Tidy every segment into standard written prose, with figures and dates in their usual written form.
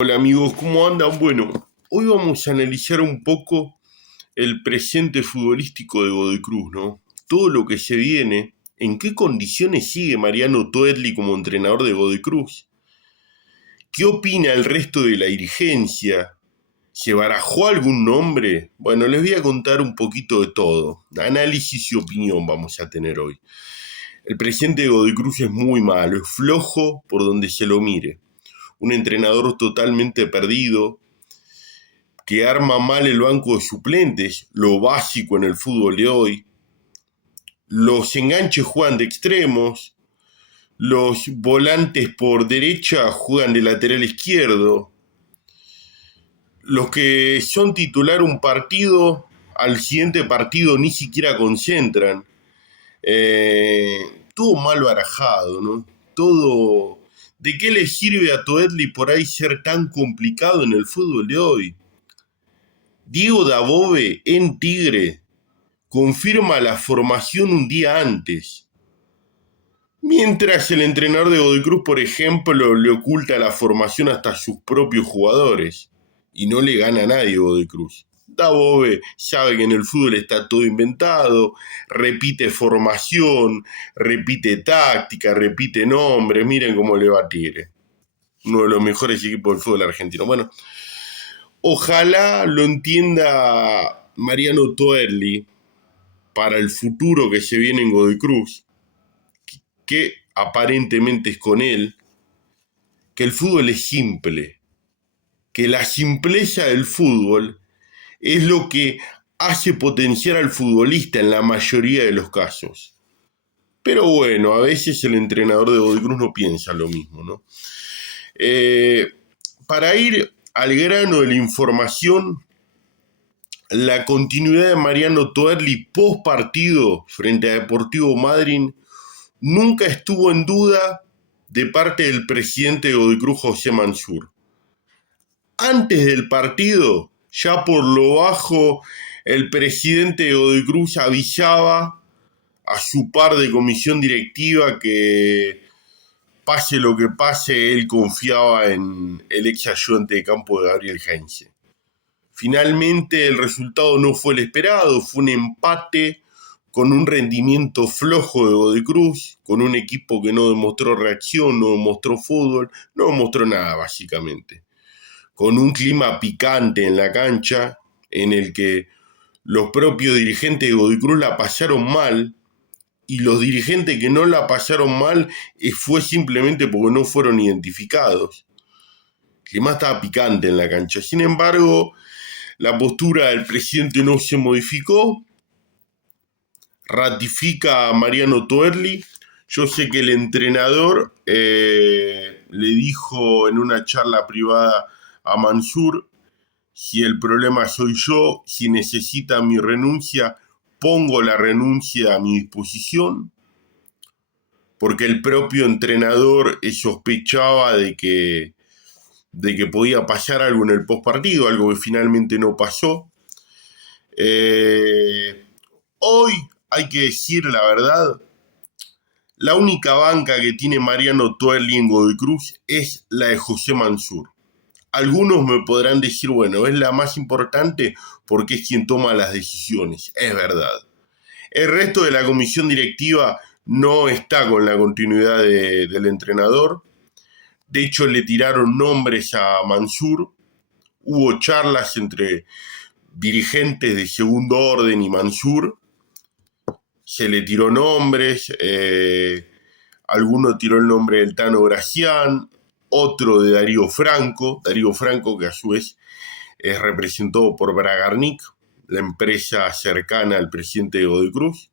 Hola amigos, ¿cómo andan? Bueno, hoy vamos a analizar un poco el presente futbolístico de Godoy Cruz, ¿no? Todo lo que se viene, en qué condiciones sigue Mariano Toedli como entrenador de Godoy Cruz, qué opina el resto de la dirigencia, ¿se barajó algún nombre? Bueno, les voy a contar un poquito de todo, análisis y opinión vamos a tener hoy. El presente de Godoy Cruz es muy malo, es flojo por donde se lo mire. Un entrenador totalmente perdido, que arma mal el banco de suplentes, lo básico en el fútbol de hoy. Los enganches juegan de extremos, los volantes por derecha juegan de lateral izquierdo. Los que son titular un partido, al siguiente partido ni siquiera concentran. Todo mal barajado, ¿no? Todo. ¿De qué le sirve a Toedli por ahí ser tan complicado en el fútbol de hoy? Diego Dabove en Tigre confirma la formación un día antes. Mientras el entrenador de Godoy Cruz, por ejemplo, le oculta la formación hasta a sus propios jugadores. Y no le gana a nadie Godoy Cruz. Dabove sabe que en el fútbol está todo inventado, repite formación, repite táctica, repite nombres. Miren cómo le va a Tigre, uno de los mejores equipos del fútbol argentino. Bueno, ojalá lo entienda Mariano Toerli para el futuro que se viene en Godoy Cruz, que aparentemente es con él, que el fútbol es simple, que la simpleza del fútbol es lo que hace potenciar al futbolista en la mayoría de los casos. Pero bueno, a veces el entrenador de Godoy Cruz no piensa lo mismo, ¿no? Para ir al grano de la información, la continuidad de Mariano Toerli post partido frente a Deportivo Madryn nunca estuvo en duda de parte del presidente de Godoy Cruz, José Mansur. Antes del partido, ya por lo bajo, el presidente de Godoy Cruz avisaba a su par de comisión directiva que pase lo que pase, él confiaba en el ex ayudante de campo de Gabriel Heinze. Finalmente el resultado no fue el esperado, fue un empate con un rendimiento flojo de Godoy Cruz, con un equipo que no demostró reacción, no demostró fútbol, no demostró nada básicamente. Con un clima picante en la cancha, en el que los propios dirigentes de Godoy Cruz la pasaron mal, y los dirigentes que no la pasaron mal fue simplemente porque no fueron identificados. El clima estaba picante en la cancha. Sin embargo, la postura del presidente no se modificó, ratifica a Mariano Toerli. Yo sé que el entrenador le dijo en una charla privada a Mansur: si el problema soy yo, si necesita mi renuncia, pongo la renuncia a mi disposición, porque el propio entrenador sospechaba de que podía pasar algo en el postpartido, algo que finalmente no pasó. Hoy, hay que decir la verdad, la única banca que tiene Mariano Toerli en Godoy Cruz es la de José Mansur. Algunos me podrán decir, bueno, es la más importante porque es quien toma las decisiones. Es verdad. El resto de la comisión directiva no está con la continuidad del entrenador. De hecho, le tiraron nombres a Mansur. Hubo charlas entre dirigentes de segundo orden y Mansur. Se le tiró nombres. Alguno tiró el nombre del Tano Gracián, otro de Darío Franco, que a su vez es representado por Bragarnik, la empresa cercana al presidente de Godoy Cruz.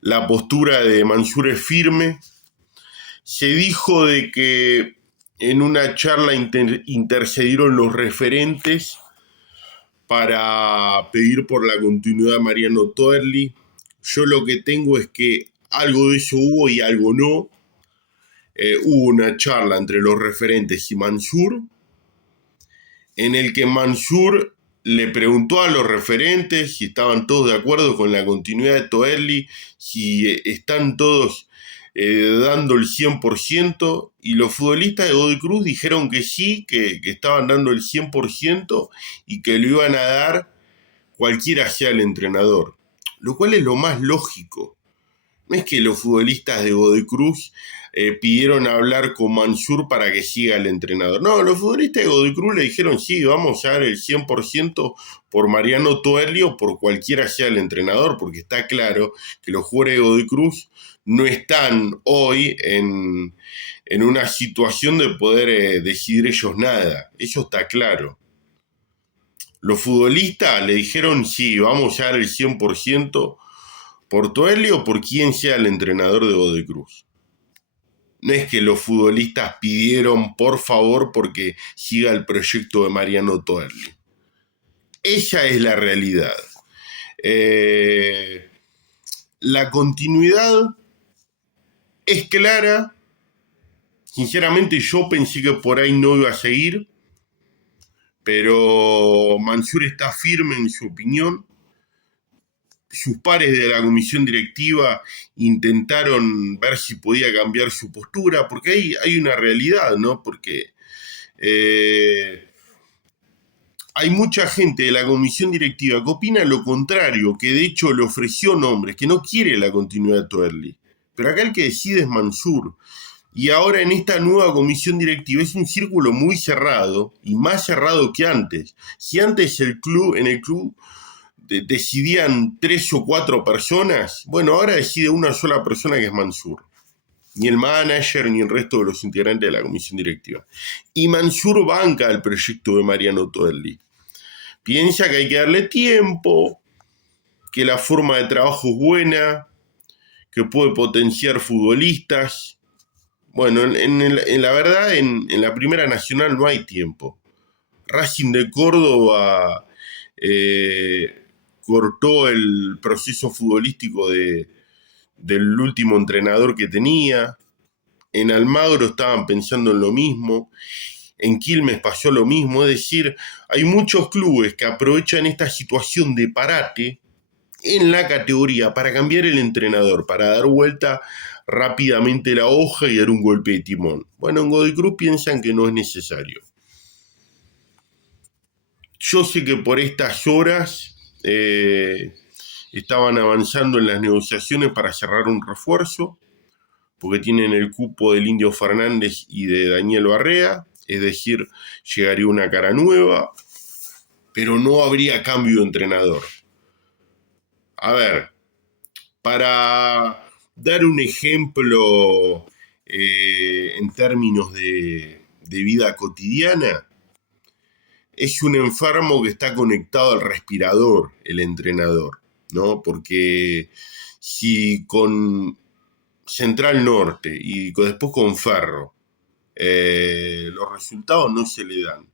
La postura de Mansur es firme. Se dijo de que en una charla intercedieron los referentes para pedir por la continuidad de Mariano Toerli. Yo lo que tengo es que algo de eso hubo y algo no. Hubo una charla entre los referentes y Mansur, en el que Mansur le preguntó a los referentes si estaban todos de acuerdo con la continuidad de Toerli, si están todos dando el 100%, y los futbolistas de Godoy Cruz dijeron que sí, que estaban dando el 100% y que lo iban a dar cualquiera sea el entrenador, lo cual es lo más lógico. No es que los futbolistas de Godoy Cruz pidieron hablar con Mansur para que siga el entrenador. No, los futbolistas de Godoy Cruz le dijeron, sí, vamos a dar el 100% por Mariano Toerli o por cualquiera sea el entrenador, porque está claro que los jugadores de Godoy Cruz no están hoy en una situación de poder decidir ellos nada. Eso está claro. Los futbolistas le dijeron, sí, vamos a dar el 100% por Toerli o por quien sea el entrenador de Godoy Cruz. No es que los futbolistas pidieron por favor porque siga el proyecto de Mariano Toerli. Esa es la realidad. La continuidad es clara. Sinceramente yo pensé que por ahí no iba a seguir, pero Mansur está firme en su opinión. Sus pares de la comisión directiva intentaron ver si podía cambiar su postura, porque hay una realidad, ¿no? Porque hay mucha gente de la comisión directiva que opina lo contrario, que de hecho le ofreció nombres, que no quiere la continuidad de Toerli. Pero acá el que decide es Mansur. Y ahora en esta nueva comisión directiva es un círculo muy cerrado, y más cerrado que antes. Si antes en el club decidían 3 o 4 personas, bueno, ahora decide una sola persona, que es Mansur. Ni el manager ni el resto de los integrantes de la comisión directiva. Y Mansur banca el proyecto de Mariano Toerli. Piensa que hay que darle tiempo, que la forma de trabajo es buena, que puede potenciar futbolistas. Bueno, en la verdad, en la Primera Nacional no hay tiempo. Racing de Córdoba cortó el proceso futbolístico del último entrenador que tenía. En Almagro estaban pensando en lo mismo. En Quilmes pasó lo mismo. Es decir, hay muchos clubes que aprovechan esta situación de parate en la categoría para cambiar el entrenador, para dar vuelta rápidamente la hoja y dar un golpe de timón. Bueno, en Godoy Cruz piensan que no es necesario. Yo sé que por estas horas estaban avanzando en las negociaciones para cerrar un refuerzo, porque tienen el cupo del Indio Fernández y de Daniel Barrea, es decir, llegaría una cara nueva, pero no habría cambio de entrenador. A ver, para dar un ejemplo en términos de vida cotidiana, es un enfermo que está conectado al respirador, el entrenador, ¿no? Porque si con Central Norte y después con Ferro los resultados no se le dan,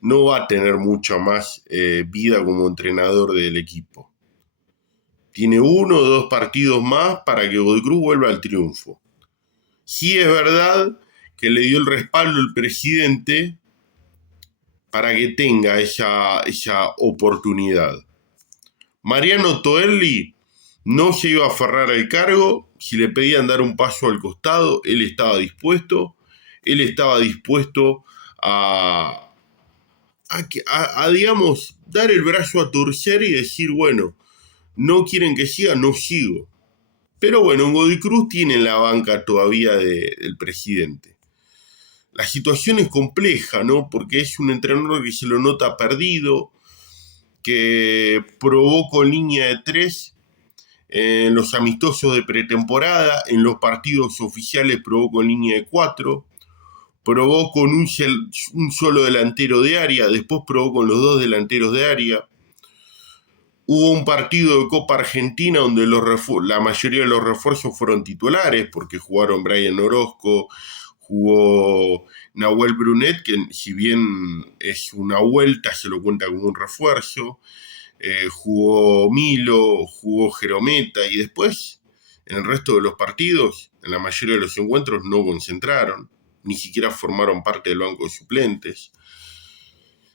no va a tener mucha más vida como entrenador del equipo. Tiene 1 o 2 partidos más para que Godoy Cruz vuelva al triunfo. Sí es verdad que le dio el respaldo el presidente para que tenga esa oportunidad. Mariano Toerli no se iba a aferrar al cargo. Si le pedían dar un paso al costado, él estaba dispuesto. Él estaba dispuesto a digamos, dar el brazo a torcer y decir, bueno, no quieren que siga, no sigo. Pero bueno, en Godoy Cruz tienen la banca todavía del presidente. La situación es compleja, ¿no? Porque es un entrenador que se lo nota perdido, que probó con línea de 3 en los amistosos de pretemporada, en los partidos oficiales probó con línea de 4, probó con un solo delantero de área, después probó con los 2 delanteros de área. Hubo un partido de Copa Argentina donde la mayoría de los refuerzos fueron titulares, porque jugaron Brian Orozco, jugó Nahuel Brunet, que si bien es una vuelta, se lo cuenta como un refuerzo. Jugó Milo, jugó Jerometa, y después, en el resto de los partidos, en la mayoría de los encuentros, no concentraron, ni siquiera formaron parte del banco de suplentes.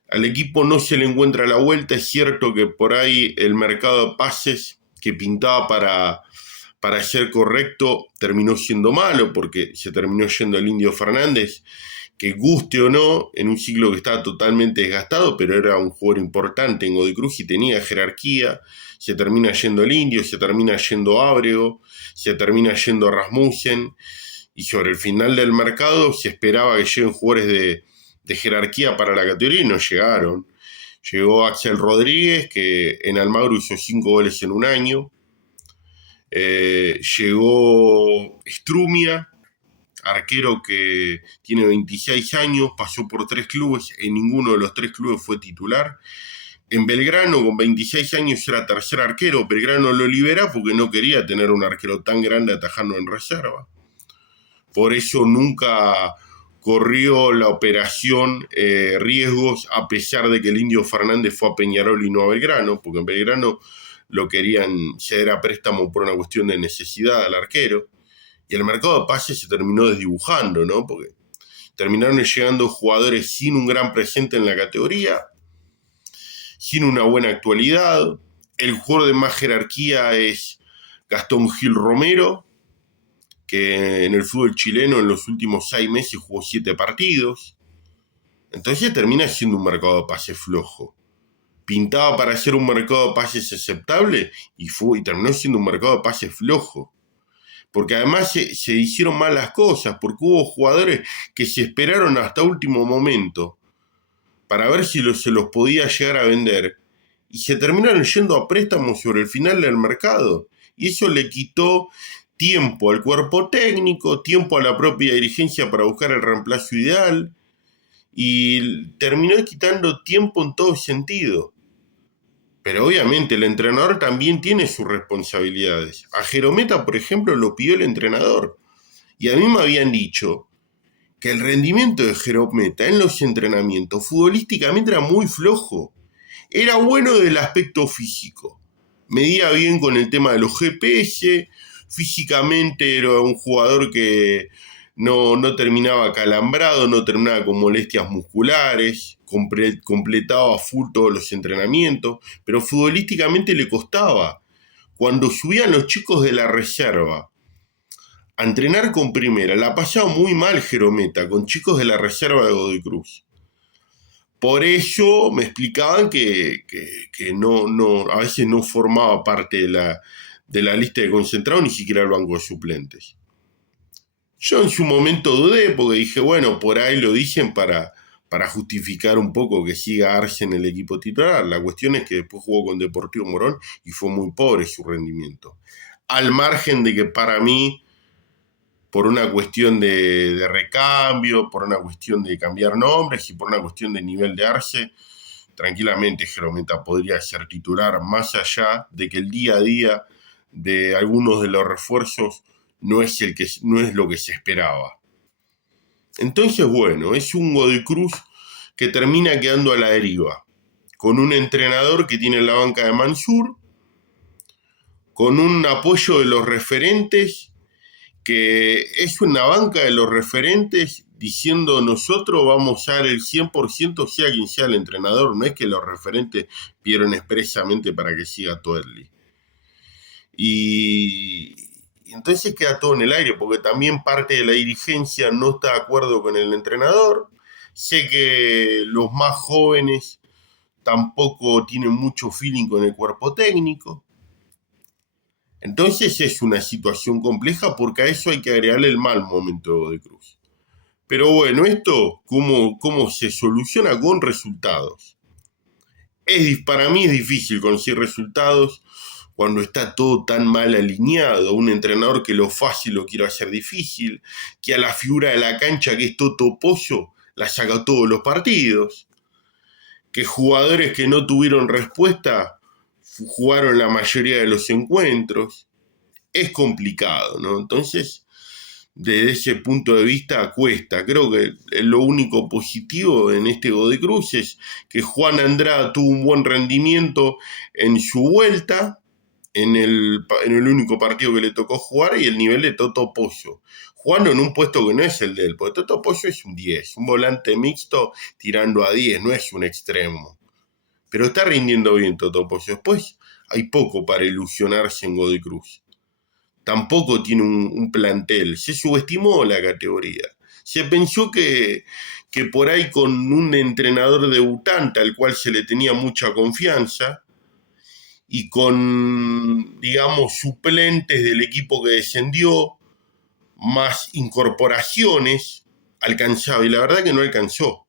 Al equipo no se le encuentra la vuelta. Es cierto que por ahí el mercado de pases que pintaba para para ser correcto, terminó siendo malo porque se terminó yendo el Indio Fernández, que guste o no, en un ciclo que estaba totalmente desgastado, pero era un jugador importante en Godoy Cruz y tenía jerarquía. Se termina yendo el Indio, se termina yendo Ábrego, se termina yendo Rasmussen, y sobre el final del mercado se esperaba que lleguen jugadores de jerarquía para la categoría y no llegaron. Llegó Axel Rodríguez, que en Almagro hizo 5 goles en un año. Llegó Strumia, arquero que tiene 26 años, pasó por 3 clubes, en ninguno de los 3 clubes fue titular. En Belgrano, con 26 años, era tercer arquero. Belgrano lo libera porque no quería tener un arquero tan grande atajando en reserva. Por eso nunca corrió la operación riesgos, a pesar de que el Indio Fernández fue a Peñarol y no a Belgrano, porque en Belgrano lo querían, ya era préstamo por una cuestión de necesidad al arquero. Y el mercado de pases se terminó desdibujando, ¿no? Porque terminaron llegando jugadores sin un gran presente en la categoría, sin una buena actualidad. El jugador de más jerarquía es Gastón Gil Romero, que en el fútbol chileno en los últimos 6 meses jugó 7 partidos. Entonces termina siendo un mercado de pases flojo. Pintaba para ser un mercado de pases aceptable y terminó siendo un mercado de pases flojo. Porque además se hicieron mal las cosas, porque hubo jugadores que se esperaron hasta último momento para ver si se los podía llegar a vender, y se terminaron yendo a préstamos sobre el final del mercado, y eso le quitó tiempo al cuerpo técnico, tiempo a la propia dirigencia para buscar el reemplazo ideal, y terminó quitando tiempo en todo sentido. Pero obviamente el entrenador también tiene sus responsabilidades. A Jerometa, por ejemplo, lo pidió el entrenador. Y a mí me habían dicho que el rendimiento de Jerometa en los entrenamientos futbolísticamente era muy flojo. Era bueno del aspecto físico. Medía bien con el tema de los GPS. Físicamente era un jugador que no terminaba calambrado, no terminaba con molestias musculares, completaba a full todos los entrenamientos, pero futbolísticamente le costaba. Cuando subían los chicos de la reserva a entrenar con primera, la pasaba muy mal Jerometa, con chicos de la reserva de Godoy Cruz. Por eso me explicaban que a veces no formaba parte de la lista de concentrados, ni siquiera el banco de suplentes. Yo en su momento dudé porque dije, bueno, por ahí lo dicen para justificar un poco que siga Arce en el equipo titular. La cuestión es que después jugó con Deportivo Morón y fue muy pobre su rendimiento. Al margen de que para mí, por una cuestión de recambio, por una cuestión de cambiar nombres y por una cuestión de nivel de Arce, tranquilamente Jerometa podría ser titular, más allá de que el día a día de algunos de los refuerzos no es lo que se esperaba. Entonces, bueno, es un Godoy Cruz que termina quedando a la deriva, con un entrenador que tiene la banca de Mansur, con un apoyo de los referentes, que es una banca de los referentes diciendo nosotros vamos a dar el 100% sea quien sea el entrenador, no es que los referentes pidieron expresamente para que siga Toerli. Y entonces queda todo en el aire, porque también parte de la dirigencia no está de acuerdo con el entrenador. Sé que los más jóvenes tampoco tienen mucho feeling con el cuerpo técnico. Entonces es una situación compleja, porque a eso hay que agregarle el mal momento de Cruz. Pero bueno, esto, ¿cómo se soluciona? Con resultados. Para mí es difícil conseguir resultados cuando está todo tan mal alineado. Un entrenador que lo fácil lo quiere hacer difícil, que a la figura de la cancha, que es Toto Pozo, la saca todos los partidos, que jugadores que no tuvieron respuesta jugaron la mayoría de los encuentros. Es complicado, ¿no? Entonces, desde ese punto de vista cuesta. Creo que lo único positivo en este Godoy Cruz es que Juan Andrada tuvo un buen rendimiento en su vuelta, en el único partido que le tocó jugar, y el nivel de Toto Pozo, jugando en un puesto que no es el de él, porque Toto Pozo es un 10, un volante mixto tirando a 10, no es un extremo, pero está rindiendo bien Toto Pozo. Después hay poco para ilusionarse en Godoy Cruz. tampoco tiene un plantel. Se subestimó la categoría. Se pensó que por ahí con un entrenador debutante al cual se le tenía mucha confianza y con, digamos, suplentes del equipo que descendió, más incorporaciones, alcanzaba. Y la verdad que no alcanzó.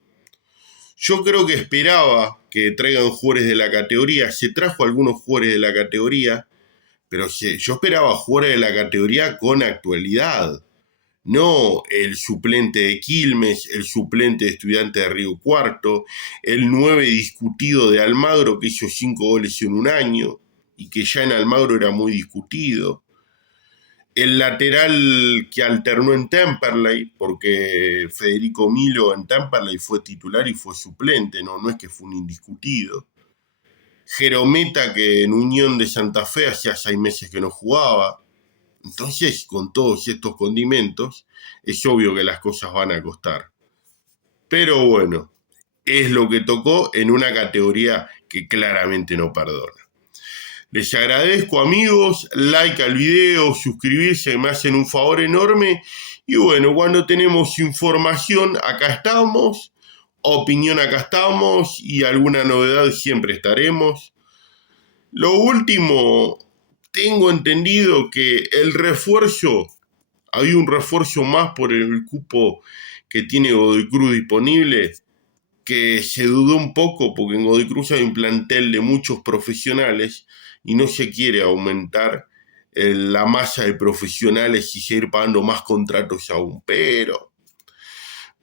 Yo creo que esperaba que traigan jugadores de la categoría. Se trajo algunos jugadores de la categoría, pero yo esperaba jugadores de la categoría con actualidad. No el suplente de Quilmes, el suplente de Estudiantes de Río Cuarto, el 9 discutido de Almagro que hizo 5 goles en un año y que ya en Almagro era muy discutido. El lateral que alternó en Temperley, porque Federico Milo en Temperley fue titular y fue suplente, no es que fue un indiscutido. Jerometa, que en Unión de Santa Fe hacía 6 meses que no jugaba. Entonces, con todos estos condimentos, es obvio que las cosas van a costar. Pero bueno, es lo que tocó en una categoría que claramente no perdona. Les agradezco, amigos, like al video, suscribirse, me hacen un favor enorme. Y bueno, cuando tenemos información, acá estamos, opinión acá estamos y alguna novedad siempre estaremos. Lo último, tengo entendido que el refuerzo, había un refuerzo más por el cupo que tiene Godoy Cruz disponible, que se dudó un poco porque en Godoy Cruz hay un plantel de muchos profesionales y no se quiere aumentar la masa de profesionales y seguir pagando más contratos aún, pero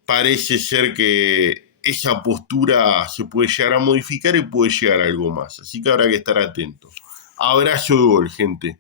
parece ser que esa postura se puede llegar a modificar y puede llegar a algo más, así que habrá que estar atento. Abrazo de gol, gente.